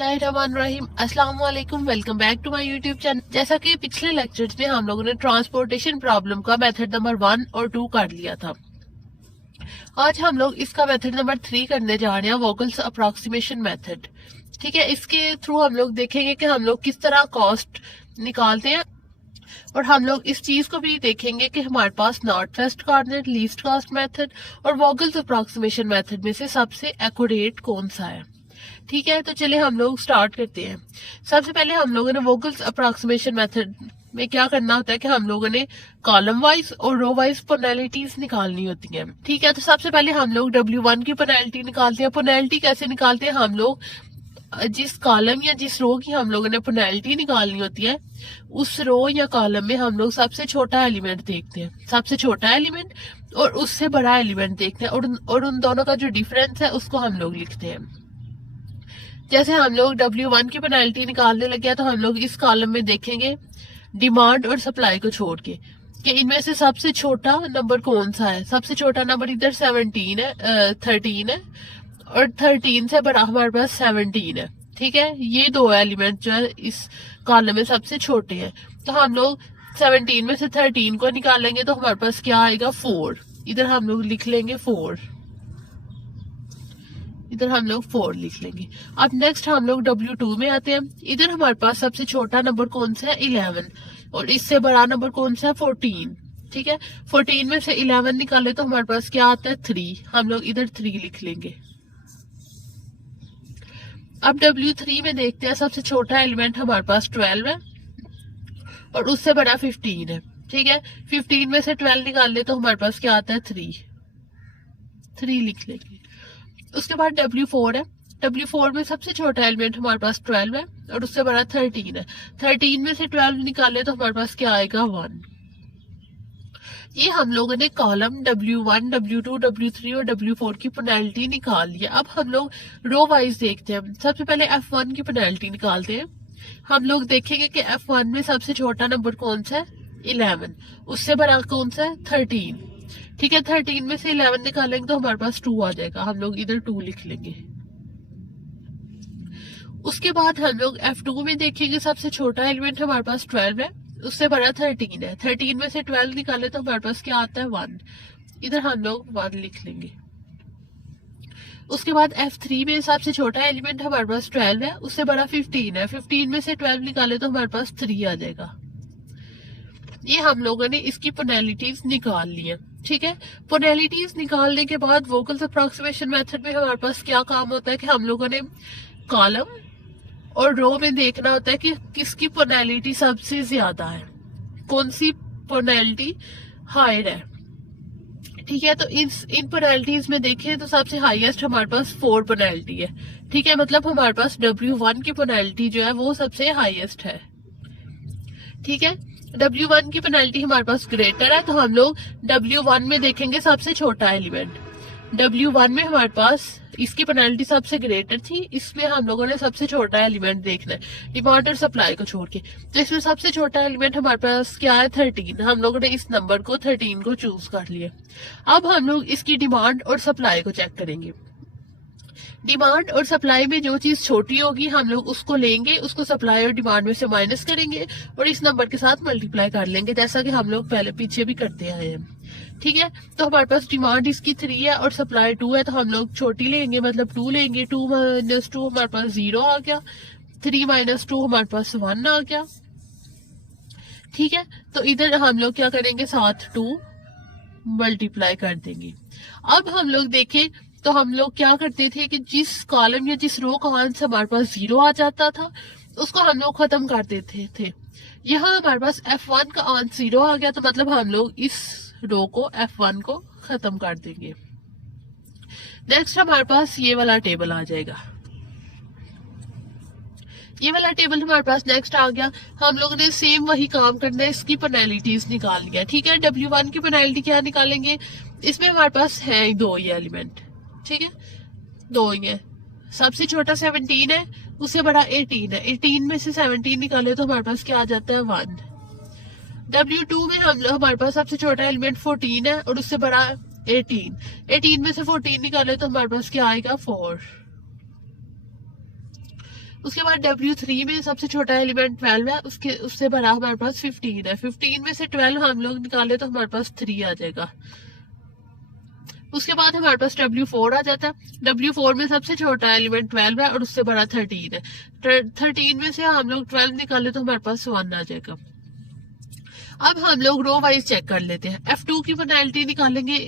बिस्मिल्लाहिर्रहमानिर्रहीम। अस्सलाम वालेकुम। Welcome back to my YouTube channel. जैसा कि पिछले लेक्चर्स में हम लोगों ने ट्रांसपोर्टेशन प्रॉब्लम का मेथड नंबर 1 और 2 कर लिया था। आज हम लोग इसका मेथड नंबर 3 करने जा रहे हैं, वोगल्स अप्रोक्सीमेशन मेथड। ठीक है, इसके थ्रू हम लोग देखेंगे कि हम लोग किस तरह कॉस्ट निकालते हैं और हम लोग इस चीज को भी देखेंगे कि हमारे पास north west coordinate, least cost method और वोगल्स अप्रोक्सीमेशन मेथड में से सबसे एक्यूरेट कौन सा है। ठीक है, तो चलिए हम लोग स्टार्ट करते हैं। सबसे पहले हम लोगों ने वोगल्स अप्रोक्सीमेशन मेथड में क्या करना होता है कि हम लोगों ने कॉलम वाइज और रो वाइज पेनल्टीज निकालनी होती हैं। ठीक है, तो सबसे पहले हम लोग W1 की पेनल्टी निकालते हैं। पेनल्टी कैसे निकालते हैं, हम लोग जिस कॉलम या जिस रो की हम लोगों ने पेनल्टी निकालनी होती है, उस रो या कॉलम में हम लोग सबसे छोटा एलिमेंट देखते हैं, सबसे छोटा एलिमेंट और उससे बड़ा एलिमेंट देखते हैं और उन दोनों का जो डिफरेंस है उसको हम लोग लिखते हैं। जैसे हम लोग W1 की पेनल्टी निकालने लगे तो हम लोग इस कॉलम में देखेंगे डिमांड और सप्लाई को छोड़ के कि इनमें से सबसे छोटा नंबर कौन सा है। सबसे छोटा नंबर इधर 13 है और 13 से बड़ा हमारे पास 17 है। ठीक है, ये दो एलिमेंट जो है इस कॉलम में सबसे छोटे हैं, तो हम लोग 17 में से 13 को निकालेंगे तो हमारे पास क्या आएगा 4। इधर हम लोग लिख लेंगे 4, इधर हम लोग 4 लिख लेंगे। अब नेक्स्ट हम लोग W2 में आते हैं। इधर हमारे पास सबसे छोटा नंबर कौन सा है 11 और इससे बड़ा नंबर कौन सा है 14। ठीक है, 14 में से 11 निकाले तो हमारे पास क्या आता है 3। हम लोग इधर 3 लिख लेंगे। अब W3 में देखते हैं, सबसे छोटा एलिमेंट हमारे पास 12 है और उससे बड़ा 15 है। ठीक है, 15 में से 12 निकाल ले तो हमारे पास क्या आता है 3 लिख लेंगे। उसके बाद W4 है। W4 में सबसे छोटा एलिमेंट हमारे पास 12 है और उससे बड़ा 13 है। 13 में से 12 निकाले तो हमारे पास क्या आएगा 1। ये हम लोगों ने कॉलम W1, W2, W3 और W4 की पेनल्टी निकाल लिया। अब हम लोग रो वाइज देखते हैं। सबसे पहले F1 की पेनल्टी निकालते हैं। हम लोग देखेंगे कि F1 में सबसे छोटा नंबर कौन सा है 11, उससे बड़ा कौन सा है 13। ठीक है, 13 में से 11 निकालेंगे तो हमारे पास 2 आ जाएगा। हम लोग इधर 2 लिख लेंगे। उसके बाद हम लोग F2 में देखेंगे, सबसे छोटा एलिमेंट हमारे पास 12 है, उससे बड़ा 13 है। 13 में से 12 निकाले तो हमारे पास क्या आता है 1। इधर हम लोग 1 लिख लेंगे। उसके बाद F3 में सबसे छोटा एलिमेंट हमारे पास 12 है, उससे बड़ा 15 है। 15 में से 12 निकाले तो हमारे पास 3 आ जाएगा। ये हम लोगों ने इसकी पेनल्टीज निकाल ली है। ठीक है, पेनल्टीज निकालने के बाद वोगल्स अप्रोक्सीमेशन मेथड में हमारे पास क्या काम होता है कि हम लोगों ने कॉलम और रो में देखना होता है कि किसकी पेनल्टी सबसे ज्यादा है, कौन सी पेनल्टी हायर है। ठीक है, तो इन पेनल्टीज में देखें तो सबसे हाईएस्ट हमारे पास 4 पेनल्टी है। ठीक है, मतलब हमारे पास W1 की पेनल्टी जो है वो सबसे हाईएस्ट है। ठीक है, W1 की पेनल्टी हमारे पास ग्रेटर है, तो हम लोग W1 में देखेंगे सबसे छोटा एलिमेंट। W1 में हमारे पास इसकी पेनल्टी सबसे ग्रेटर थी, इसमें हम लोगों ने सबसे छोटा एलिमेंट देखना है डिमांड और सप्लाई को छोड़ के। तो इसमें सबसे छोटा एलिमेंट हमारे पास क्या है 13। हम लोगों ने इस नंबर को 13 को चूज कर लिया। अब हम लोग इसकी डिमांड और सप्लाई को चेक करेंगे। डिमांड और सप्लाई में जो चीज छोटी होगी हम लोग उसको लेंगे, उसको सप्लाई और डिमांड में से माइनस करेंगे और इस नंबर के साथ मल्टीप्लाई कर लेंगे, जैसा कि हम लोग पहले पीछे भी करते आए हैं। ठीक है, तो हमारे पास डिमांड इसकी 3 है और सप्लाई 2 है, तो हम लोग छोटी लेंगे, मतलब 2 लेंगे। 2 - 2 हमारे पास 0 आ गया। 3 - 2 हमारे पास 1 आ गया। ठीक है, तो इधर हम लोग क्या करेंगे, साथ 2 मल्टीप्लाई कर देंगे। अब हम लोग देखें तो हम लोग क्या करते थे कि जिस कॉलम या जिस रो का आंसर हमारे पास 0 आ जाता था उसको हम लोग खत्म कर देते थे। यहाँ हमारे पास F1 का आंसर 0 आ गया, तो मतलब हम लोग इस रो को F1 को खत्म कर देंगे। नेक्स्ट हमारे पास ये वाला टेबल आ जाएगा। ये वाला टेबल हमारे पास नेक्स्ट आ गया। हम लोगों ने सेम वही काम करना है, इसकी पेनल्टीज निकाल लिया। ठीक है, W1 की पेनल्टी क्या निकालेंगे, इसमें हमारे पास है 2 ये एलिमेंट। ठीक है, 2 ही है। सबसे छोटा 17 है, उससे बड़ा 18 है। 18 में से 17 निकाले तो हमारे पास क्या आ जाता है 1। W2 में हमारे पास सबसे छोटा एलिमेंट 14 है और उससे बड़ा 18। 18 में से 14 निकाले तो हमारे पास क्या आएगा 4। उसके बाद W3 में सबसे छोटा एलिमेंट 12 है, उससे बड़ा हमारे पास 15 है। 15 में से 12 हम लोग निकाले तो हमारे पास 3 आ जाएगा। उसके बाद हमारे पास W4 आ जाता है। W4 में सबसे छोटा एलिमेंट 12 है और उससे बड़ा 13 है। 13 में से हम लोग 12 निकाले तो हमारे पास 1 आ जाएगा। अब हम लोग रो वाइज चेक कर लेते हैं। F2 की पेनाल्टी निकालेंगे।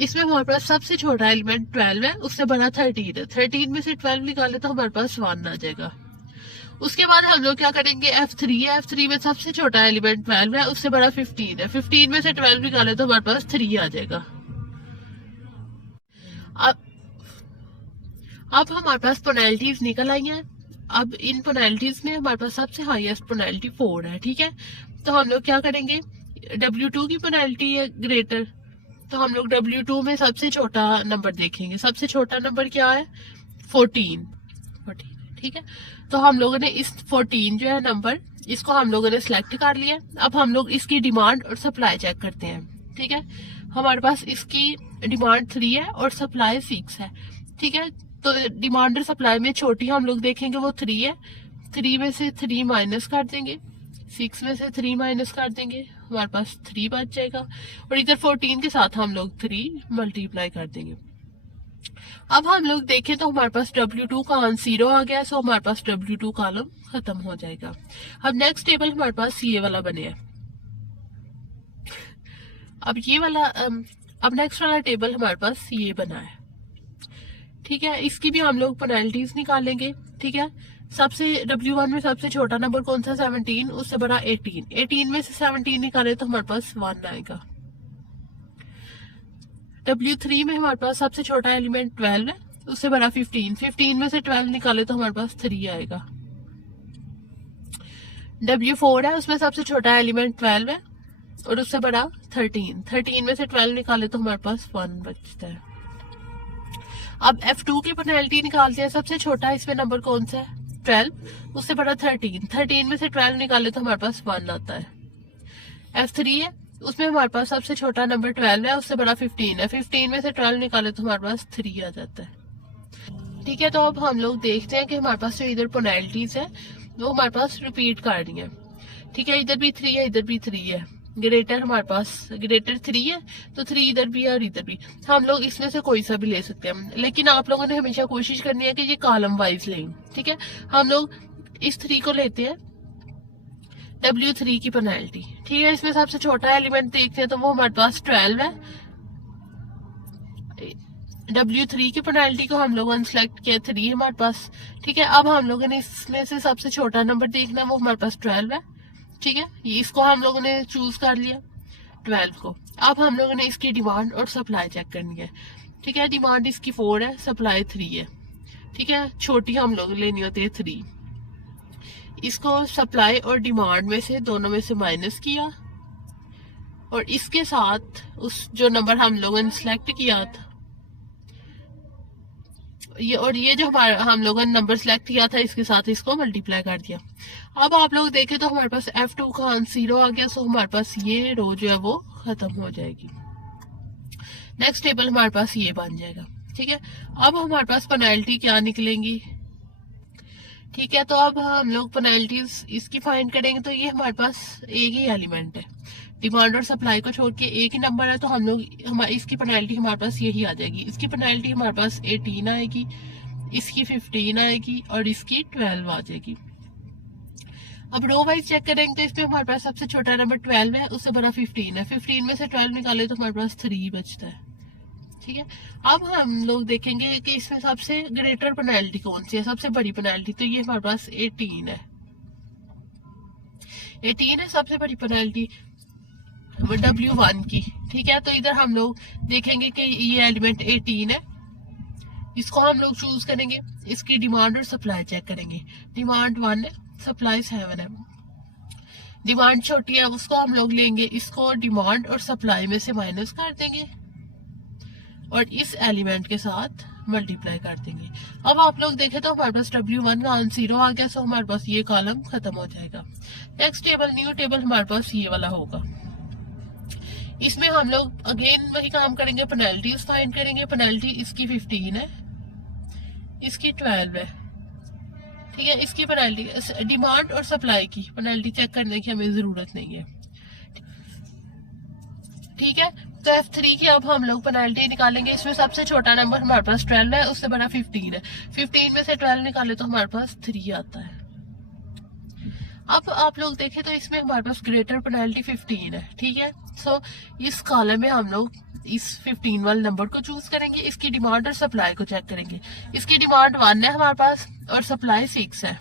इसमें हमारे पास सबसे छोटा एलिमेंट 12 है, उससे बड़ा 13 है। 13 में से 12 निकाले तो हमारे पास 1 आ जाएगा। उसके बाद हम लोग क्या करेंगे, F3 है। F3 में सबसे छोटा एलिमेंट 12 है, उससे बड़ा 15 है। 15 में से 12 निकाले तो हमारे पास 3 आ जाएगा। अब हमारे पास पेनाल्टीज निकल आई हैं। अब इन पेनाल्टीज में हमारे पास सबसे हाईएस्ट पेनाल्टी 4 है। ठीक है, तो हम लोग क्या करेंगे, W2 की पेनाल्टी है ग्रेटर, तो हम लोग W2 में सबसे छोटा नंबर देखेंगे। सबसे छोटा नंबर क्या है, 14। ठीक है, तो हम लोगों ने इस 14 जो है नंबर, इसको हम लोगों ने सिलेक्ट कर लिया। अब हम लोग इसकी डिमांड और सप्लाई चेक करते हैं। ठीक है, हमारे पास इसकी डिमांड 3 है और सप्लाई 6 है। ठीक है, तो डिमांड और सप्लाई में छोटी हम लोग देखेंगे वो 3 है। 3 में से 3 माइनस कर देंगे, 6 में से 3 माइनस कर देंगे, हमारे पास 3 बच जाएगा। और इधर 14 के साथ हम लोग 3 मल्टीप्लाई कर देंगे। अब हम लोग देखें तो हमारे पास W2 का आंसर 0 आ गया, सो हमारे पास W2 कॉलम खत्म हो जाएगा। अब नेक्स्ट टेबल हमारे पास ये वाला बने हैं। अब ये वाला अब नेक्स्ट वाला टेबल हमारे पास ये बना है। ठीक है, इसकी भी हम लोग पेनाल्टीज निकालेंगे। ठीक है, सबसे W1 में सबसे छोटा नंबर कौन सा, 17, उससे बड़ा 18। 18 में से 17 निकाले तो हमारे पास 1 आएगा। W3 में हमारे पास सबसे छोटा एलिमेंट 12 है, उससे बड़ा 15। 15 में से 12 निकाले तो हमारे पास 3 आएगा। W4 है, उसमें सबसे छोटा एलिमेंट 12 है और उससे बड़ा 13। 13 में से 12 निकाले तो हमारे पास 1 बचता है। अब F2 की पेनाल्टी निकालते हैं। सबसे छोटा इसमें नंबर कौन सा है, 12, उससे बड़ा 13। 13 में से 12 निकाले तो हमारे पास 1 आता है। F3 है, उसमें हमारे पास सबसे छोटा नंबर 12 है, उससे बड़ा 15 है। 15 में से 12 निकाले तो हमारे पास 3 आ जाता है। ठीक है, तो अब हम लोग देखते हैं कि हमारे पास जो इधर पेनाल्टीज है वो हमारे पास रिपीट कर रही है। ठीक है, इधर भी 3 है, इधर भी 3 है। ग्रेटर हमारे पास ग्रेटर 3 है, तो 3 इधर भी है और इधर भी। हम लोग इसमें से कोई सा भी ले सकते हैं, लेकिन आप लोगों ने हमेशा कोशिश करनी है कि ये कॉलम वाइज लें। ठीक है, हम लोग इस 3 को लेते हैं, W3 की पेनाल्टी। ठीक है, इसमें सबसे छोटा एलिमेंट देखते हैं तो वो हमारे पास 12 है। W3 की पेनाल्टी को हम लोगों ने सिलेक्ट किया, 3 हमारे पास। ठीक है, अब हम लोगों ने इसमें से सबसे छोटा नंबर देखना, वो हमारे पास 12 है। ठीक है, इसको हम लोगों ने चूज कर लिया 12 को। अब हम लोगों ने इसकी डिमांड और सप्लाई चेक करनी है। ठीक है, डिमांड इसकी 4 है, सप्लाई 3 है। ठीक है, छोटी हम लोग लेनी होती है 3। इसको सप्लाई और डिमांड में से दोनों में से माइनस किया और इसके साथ उस जो नंबर हम लोगों ने सिलेक्ट किया था ये जो हम लोगों ने नंबर सिलेक्ट किया था, इसके साथ इसको मल्टीप्लाई कर दिया। अब आप लोग देखें तो हमारे पास F2 का आंसर 0 आ गया, सो हमारे पास ये रो जो है वो खत्म हो जाएगी। नेक्स्ट टेबल हमारे पास ये बन जाएगा। ठीक है, अब हमारे पास पेनाल्टी क्या निकलेंगी। ठीक है, तो अब हम लोग पेनाल्टीज इसकी फाइंड करेंगे, तो ये हमारे पास एक ही एलिमेंट है, डिमांड और सप्लाई को छोड़ के एक ही नंबर है, तो हम लोग इसकी पेनाल्टी हमारे पास यही आ जाएगी। इसकी पेनाल्टी हमारे पास 18 आएगी, इसकी 15 आएगी और इसकी 12 आ जाएगी। अब रो वाइज चेक करेंगे तो इसमें हमारे पास सबसे छोटा नंबर 12 है, उससे बड़ा 15 है। 15 में से 12 निकाले तो हमारे पास 3 बचता है। ठीक है, अब हम लोग देखेंगे कि इसमें सबसे ग्रेटर पेनाल्टी कौन सी है, सबसे बड़ी पेनाल्टी, तो ये हमारे पास 18 है। 18 है सबसे बड़ी पेनाल्टी W1 की। ठीक है, तो इधर हम लोग देखेंगे कि ये एलिमेंट 18 है, इसको हम लोग चूज करेंगे। इसकी डिमांड और सप्लाई चेक करेंगे। डिमांड 1 है, सप्लाई 7 है। डिमांड छोटी है, उसको हम लोग लेंगे, इसको डिमांड और सप्लाई में से माइनस कर देंगे और इस एलिमेंट के साथ मल्टीप्लाई कर देंगे। अब आप लोग देखें तो हमारे पास W1 का आंसर 0 आ गया, सो हमारे पास ये कॉलम खत्म हो जाएगा। नेक्स्ट टेबल न्यू टेबल हमारे पास ये वाला होगा। इसमें हम लोग अगेन वही काम करेंगे, पेनल्टीज फाइंड करेंगे। पेनल्टी इसकी 15 है, इसकी 12 है। ठीक है। इसकी पेनल्टी डिमांड और सप्लाई की पेनल्टी चेक करने की हमें जरूरत नहीं है। ठीक है, तो F3 की अब हम लोग पेनल्टी निकालेंगे। इसमें सबसे छोटा नंबर हमारे पास 12 है, उससे बड़ा 15 है। 15 में से 12 निकाले तो हमारे पास 3 आता है। अब आप लोग देखें तो इसमें हमारे पास ग्रेटर पेनल्टी 15 है। ठीक है, सो इस कॉलम में हम लोग इस 15 वाले नंबर को चूज करेंगे। इसकी डिमांड और सप्लाई को चेक करेंगे। इसकी डिमांड 1 है हमारे पास और सप्लाई 6 है।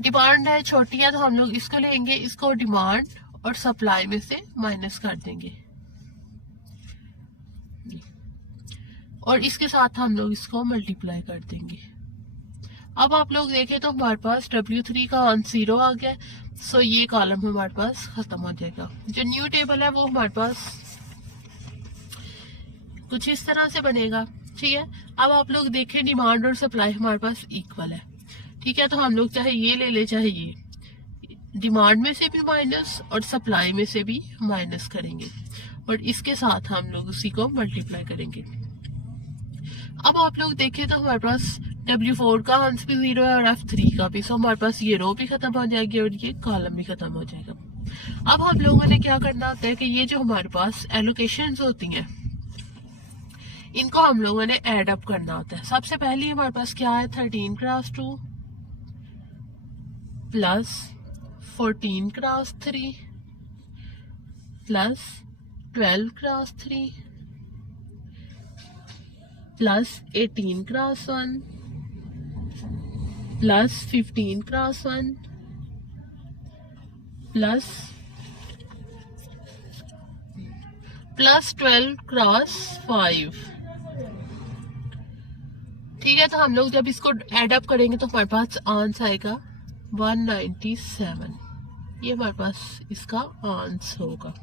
डिमांड है छोटी है तो हम लोग इसको लेंगे, इसको डिमांड और सप्लाई में से माइनस कर देंगे और इसके साथ हम लोग इसको मल्टीप्लाई कर देंगे। अब आप लोग देखें तो हमारे पास W3 का मान 0 आ गया, सो ये कॉलम हमारे पास खत्म हो जाएगा। जो न्यू टेबल है वो हमारे पास कुछ इस तरह से बनेगा। ठीक है, अब आप लोग देखें डिमांड और सप्लाई हमारे पास इक्वल है। ठीक है, तो हम लोग चाहे ये ले ले चाहे ये, डिमांड में से भी माइनस और सप्लाई में से भी माइनस करेंगे और इसके साथ हम लोग उसी को मल्टीप्लाई करेंगे। अब आप लोग देखें तो हमारे पास W4 का आंसर भी 0 है और F3 का भी, सो हमारे पास ये रो भी खत्म हो जाएगी और ये कॉलम भी खत्म हो जाएगा। अब हम लोगों ने क्या करना होता है कि ये जो हमारे पास एलोकेशंस होती हैं इनको हम लोगों ने एड अप करना होता है। सबसे पहले हमारे पास क्या है, 13 cross 2 plus 14 cross 3 plus 12 cross 3 plus 18 cross 1 plus 15 cross 1 plus 12 cross 5। ठीक है, तो हम लोग जब इसको एड अप करेंगे तो हमारे पास आंसर आएगा 197। ये हमारे पास इसका आंसर होगा।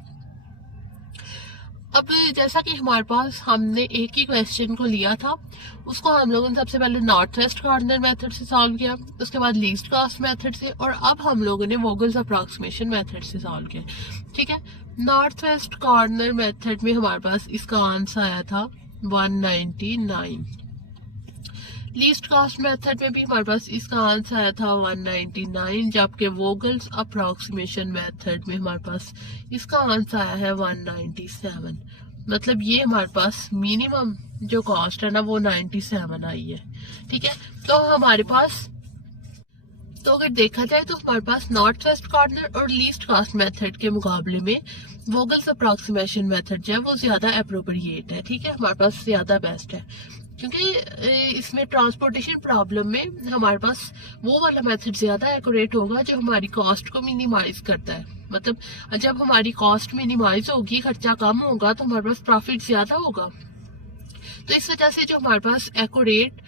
अब जैसा कि हमारे पास हमने एक ही क्वेश्चन को लिया था, उसको हम लोगों ने सबसे पहले नॉर्थ वेस्ट कॉर्नर मेथड से सॉल्व किया, उसके बाद लीस्ट कास्ट मेथड से, और अब हम लोगों ने वोगल्स अप्रॉक्सीमेशन मेथड से सॉल्व किया। ठीक है, नॉर्थ वेस्ट कॉर्नर मेथड में हमारे पास इसका आंसर आया था 199। लीस्ट कास्ट मेथड में भी हमारे पास इसका आंसर आया था 199, जबकि वोगल्स अप्रॉक्सीमेशन मेथड में हमारे पास इसका आंसर आया है 197। मतलब ये हमारे पास मिनिमम जो कॉस्ट है ना वो 97 आई है। ठीक है, तो हमारे पास तो अगर देखा जाए तो हमारे पास नॉर्थ वेस्ट कॉर्नर और लीस्ट कास्ट मेथड के मुकाबले में वोगल्स अप्रॉक्सीमेशन मेथड जो है वो ज्यादा अप्रोप्रिएट है। ठीक है, हमारे पास ज्यादा बेस्ट है क्योंकि इसमें ट्रांसपोर्टेशन प्रॉब्लम में हमारे पास वो वाला मेथड ज्यादा एक्यूरेट होगा जो हमारी कॉस्ट को मिनिमाइज करता है। मतलब जब हमारी कॉस्ट मिनिमाइज होगी, खर्चा कम होगा, तो हमारे पास प्रॉफिट ज्यादा होगा। तो इस वजह से जो हमारे पास एक्यूरेट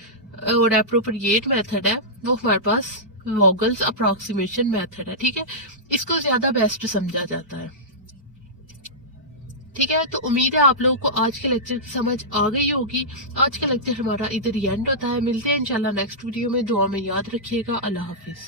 और एप्रोप्रिएट मेथड है वो हमारे पास वोगल्स अप्रॉक्सीमेशन मेथड है। ठीक है, इसको ज्यादा बेस्ट समझा जाता है। ठीक है, तो उम्मीद है आप लोगों को आज के लेक्चर की समझ आ गई होगी। आज का लेक्चर हमारा इधर ही एंड होता है। मिलते हैं इंशाल्लाह नेक्स्ट वीडियो में। दुआ में याद रखिएगा। अल्लाह हाफिज।